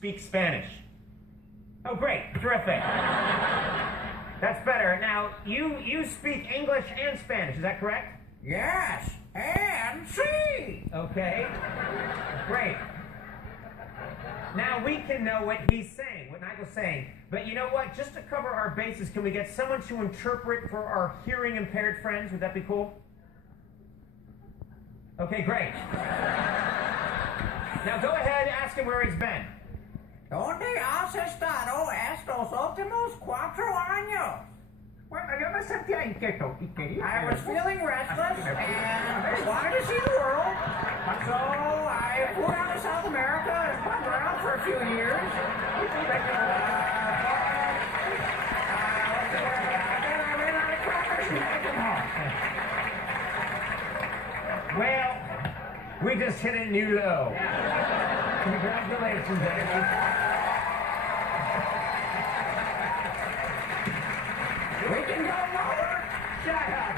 speak Spanish. Oh, great. Terrific. That's better. Now, you speak English and Spanish, is that correct? Yes, and see. Okay. Great. Now we can know what he's saying, what Nigel's saying. But you know what? Just to cover our bases, can we get someone to interpret for our hearing impaired friends? Would that be cool? Okay, great. Now go ahead, ask him where he's been. ¿Dónde has estado estos últimos 4 años? Bueno, yo me sentía inquieto y quería... I was feeling restless and wanted to see the world. So I flew down to South America and bummed around for a few years. Then I ran out of crackers and had to come home. Well, we just hit a new low. Congratulations, Andy. We can go lower. Shut up.